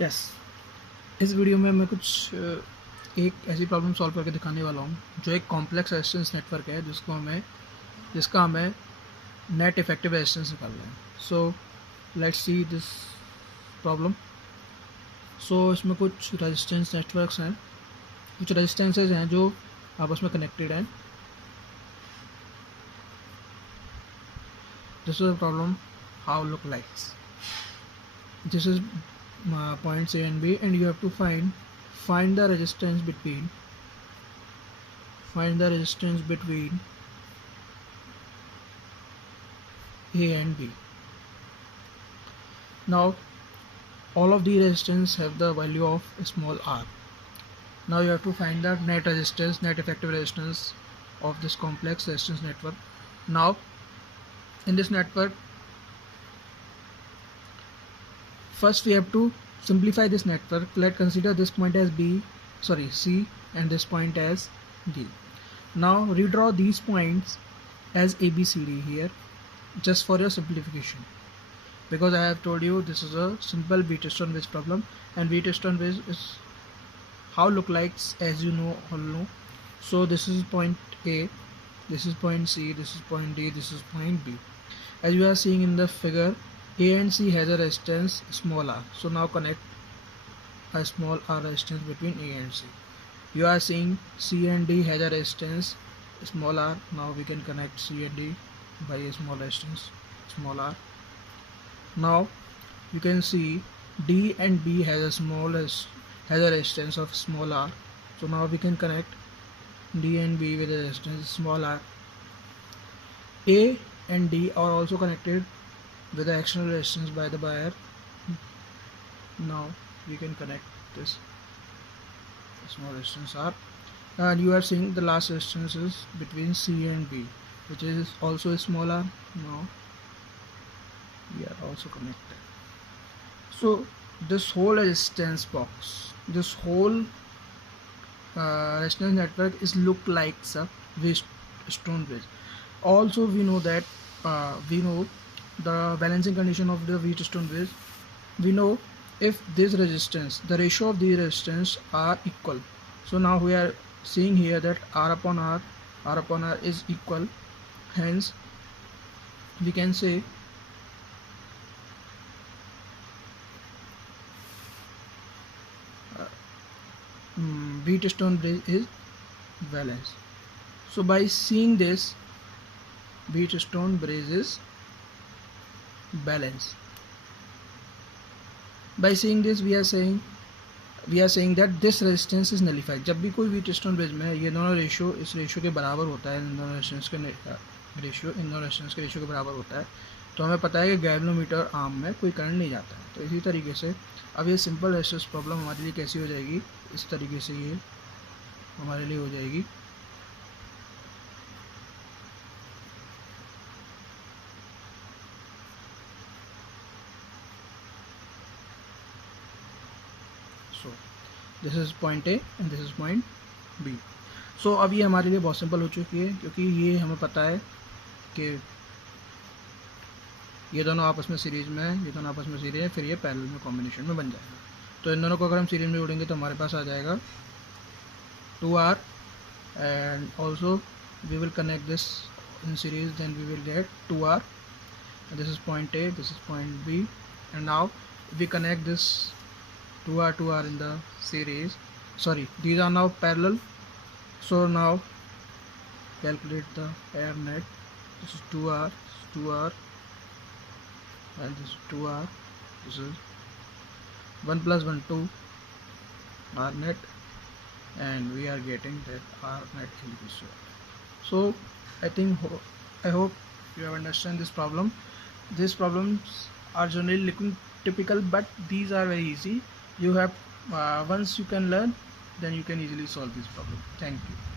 Yes, इस video में मैं कुछ एक ऐसी प्रॉब्लम सॉल्व करके दिखाने वाला हूँ जो एक कॉम्प्लेक्स रेजिस्टेंस नेटवर्क है जिसका हमें नेट इफेक्टिव रेजिस्टेंस निकालना है। So let's see this problem. So इसमें कुछ रेजिस्टेंस नेटवर्क्स हैं, कुछ रेजिस्टेंसेज हैं जो आपस में कनेक्टेड हैं। This is a problem how look likes. This is points A and B, and you have to find the resistance between A and B. Now all of the resistance have the value of small r. Now you have to find the net resistance, net effective resistance of this complex resistance network. Now in this network, first we have to simplify this network. Let's consider this point as C, and this point as D. Now redraw these points as ABCD here, just for your simplification, because I have told you this is a simple Wheatstone bridge problem, and Wheatstone bridge is how look likes, as you know all know. So this is point A, this is point C, this is point D, this is point B. As you are seeing in the figure, A and C has a resistance small r. So now connect a small r resistance between A and C. You are seeing C and D has a resistance small r. Now we can connect C and D by a small resistance small r. Now you can see D and B has a resistance of small r. So now we can connect D and B with a resistance small r. A and D are also connected with the external resistance by the wire. Now we can connect this small resistance R, and you are seeing the last resistance is between C and B, which is also a small r. Now we are also connected. So this whole resistance box, this whole resistance network is look like a Wheatstone bridge. Also we know that we know the balancing condition of the Wheatstone bridge. We know if this resistance, the ratio of these resistance are equal. So now we are seeing here that R upon R is equal. Hence we can say Wheatstone bridge is balanced. So by seeing this, Wheatstone bridge is balanced. By seeing this, we are saying that this resistance is nullified. जब भी कोई Wheatstone bridge में ये दोनों ratio इस ratio के बराबर होता है, इन दोनों रेजिस्टेंस के रेशियो के बराबर होता है, तो हमें पता है कि गैल्वेनोमीटर आर्म में कोई करंट नहीं जाता है। तो इसी तरीके से अब ये सिंपल रेजिस्टेंस प्रॉब्लम हमारे लिए कैसी हो जाएगी, इस तरीके से ये हमारे लिए हो जाएगी। So this is point A and this is point B. So अब ये हमारे लिए बहुत सिंपल हो चुकी है, क्योंकि ये हमें पता है कि ये दोनों आपस में सीरीज में है, ये दोनों आपस में सीरीज है, फिर ये पैरेलल में कॉम्बिनेशन में बन जाएगा। तो इन दोनों को अगर हम सीरीज में जोड़ेंगे तो हमारे पास आ जाएगा 2R, and also we will connect this in series, then we will get 2R, and this is point A, this is point B, and now if we connect this 2R in the series, sorry, these are now parallel. So now calculate the air net. This is 2R, and this is 2R. This is 1 plus 1 2 R net, and we are getting that R net will be so. So I hope you have understand this problem. These problems are generally looking typical, but these are very easy. You have once you can learn, then you can easily solve this problem. Thank you.